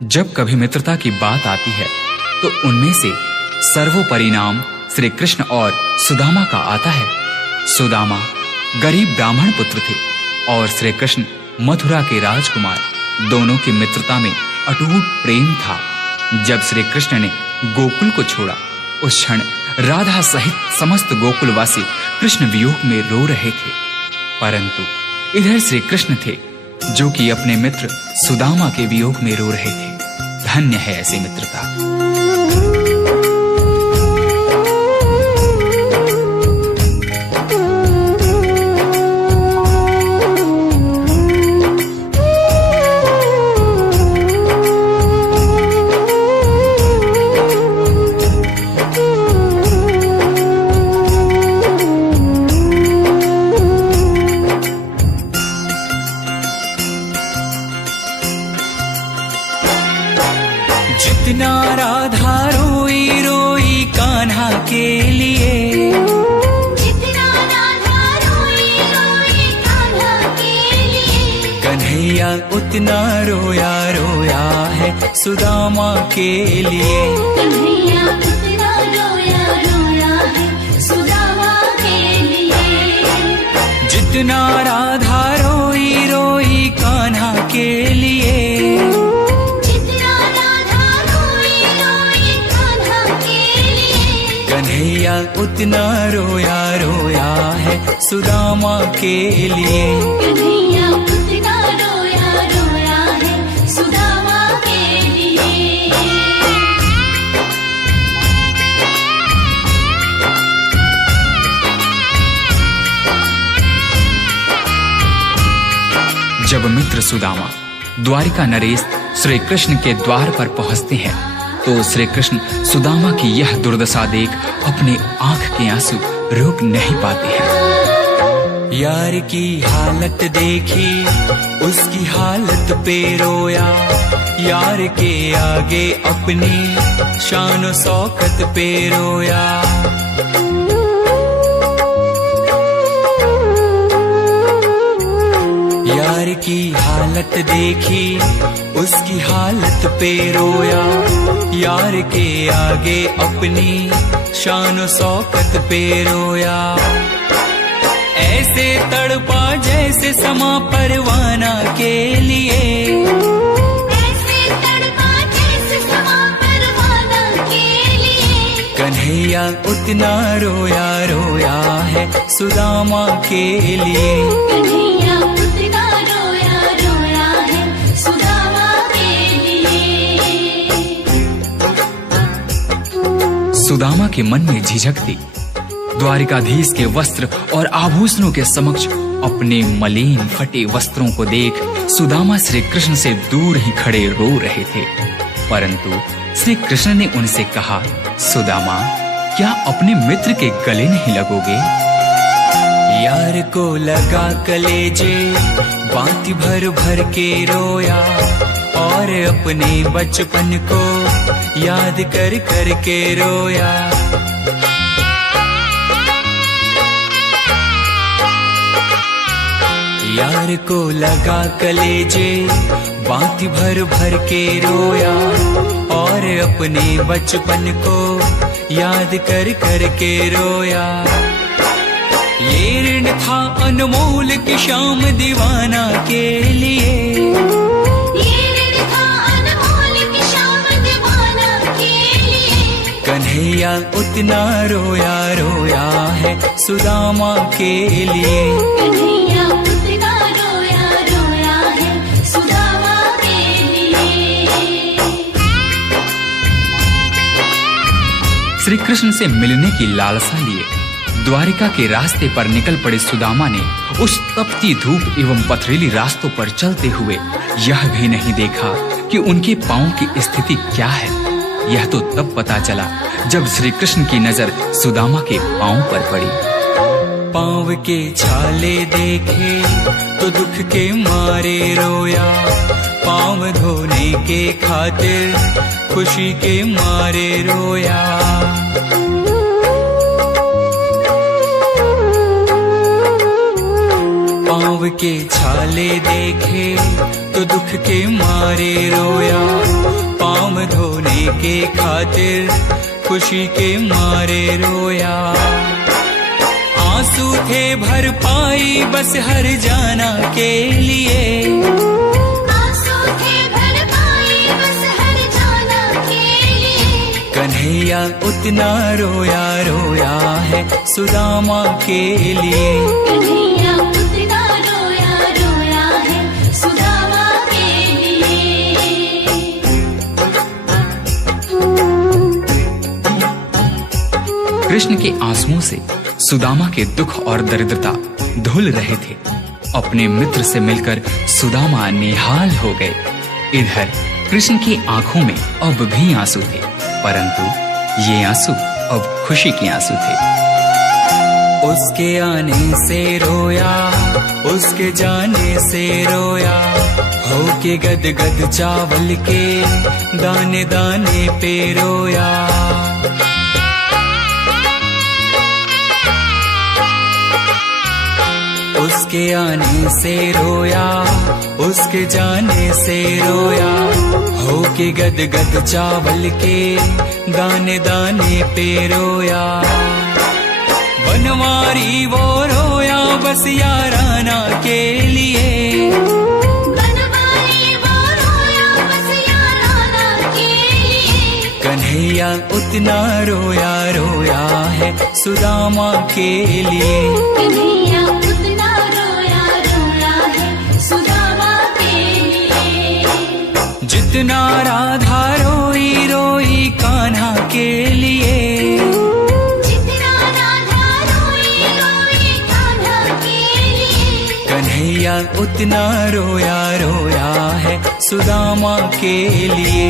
जब कभी मित्रता की बात आती है तो उनमें से सर्वोपरि नाम श्री कृष्ण और सुदामा का आता है। सुदामा गरीब ब्राह्मण पुत्र थे और श्री कृष्ण मथुरा के राजकुमार। दोनों की मित्रता में अटूट प्रेम था। जब श्री कृष्ण ने गोकुल को छोड़ा, उस क्षण राधा सहित समस्त गोकुलवासी कृष्ण वियोग में रो रहे थे। परंतु इधर श्री कृष्ण थे जो कि अपने मित्र सुदामा के वियोग में रो रहे थे। धन्य है ऐसी मित्रता। जितना राधा रोई रोई कान्हा के लिए, जितना राधा रोई रोई कान्हा के लिए, कन्हैया उतना रोया रोया है सुदामा के लिए। कन्हैया उतना रोया रोया है सुदामा के लिए। जितना राधा रोई रोई कान्हा के लिए, कन्हैया उतना रोया रोया है सुदामा के लिए। कन्हैया उतना रोया रोया है सुदामा के लिए। जब मित्र सुदामा द्वारिका नरेश श्री कृष्ण के द्वार पर पहुंचते हैं तो श्री कृष्ण सुदामा की यह दुर्दशा देख अपने आंख के आंसू रोक नहीं पाते हैं। यार की हालत देखी उसकी हालत पे रोया, यार के आगे अपनी शान शौकत पे रोया। यार की हालत देखी उसकी हालत पे रोया, यार के आगे अपनी शान शौकत पे रोया। ऐसे तड़पा जैसे समा परवाना के लिए, ऐसे तड़पा जैसे समा परवाना के लिए। कन्हैया उतना रोया रोया है सुदामा के लिए। कन्हैया उतना रोया रोया है सुदामा के लिए। सुदामा के मन में झिझक थी। द्वारिकाधीश के वस्त्र और आभूषणों के समक्ष अपने मलिन फटे वस्त्रों को देख सुदामा श्री कृष्ण से दूर ही खड़े रो रहे थे। परंतु श्री कृष्ण ने उनसे कहा, सुदामा, क्या अपने मित्र के गले नहीं लगोगे? यार को लगा कलेजे बाती भर भर के रोया, और अपने बचपन को याद कर कर के रोया। यार को लगा कलेजे बाती भर भर के रोया, और अपने बचपन को याद कर कर के रोया। ये ऋण था अनमोल की शाम दीवाना के लिए, ये ऋण था अनमोल की शाम दीवाना के लिए। कन्हैया उतना रोया रोया है सुदामा के लिए। कन्हैया उतना रोया रोया है सुदामा के लिए। श्री कृष्ण से मिलने की लालसा लिए द्वारिका के रास्ते पर निकल पड़े सुदामा ने उस तपती धूप एवं पथरीली रास्तों पर चलते हुए यह भी नहीं देखा कि उनके पांव की स्थिति क्या है। यह तो तब पता चला जब श्री कृष्ण की नजर सुदामा के पांव पर पड़ी। पांव के छाले देखे तो दुख के मारे रोया, पांव धोने के खातिर खुशी के मारे रोया। पांव के छाले देखे तो दुख के मारे रोया, के खातिर खुशी के मारे रोया। आंसू थे भर पाई बस हर जाना के लिए, आंसू थे भर पाई बस हर जाना के लिए। कन्हैया उतना रोया रोया है सुदामा के लिए। कन्हैया उतना रोया रोया है सुदामा के लिए। कृष्ण के आंसुओं से सुदामा के दुख और दरिद्रता धुल रहे थे। अपने मित्र से मिलकर सुदामा निहाल हो गए। इधर कृष्ण की आंखों में अब भी आंसू थे, परंतु ये आंसू अब खुशी के आंसू थे। उसके आने से रोया, उसके जाने से रोया, हो के गद गद चावल के दाने दाने पे रोया। उसके आने से रोया, उसके जाने से रोया, हो के गद गद चावल के दाने दाने पे रोया। बनवारी वो रोया बस याराना के लिए, बनवारी वो रोया बस याराना के लिए। कन्हैया उतना रोया रोया है सुदामा के लिए। कन्हैया उतना रोया रोया है सुदामा के लिए। जितना राधा रोई रोई कान्हा के लिए, जितना राधा रोई रोई कान्हा के लिए। कन्हैया उतना रोया रोया है सुदामा के लिए।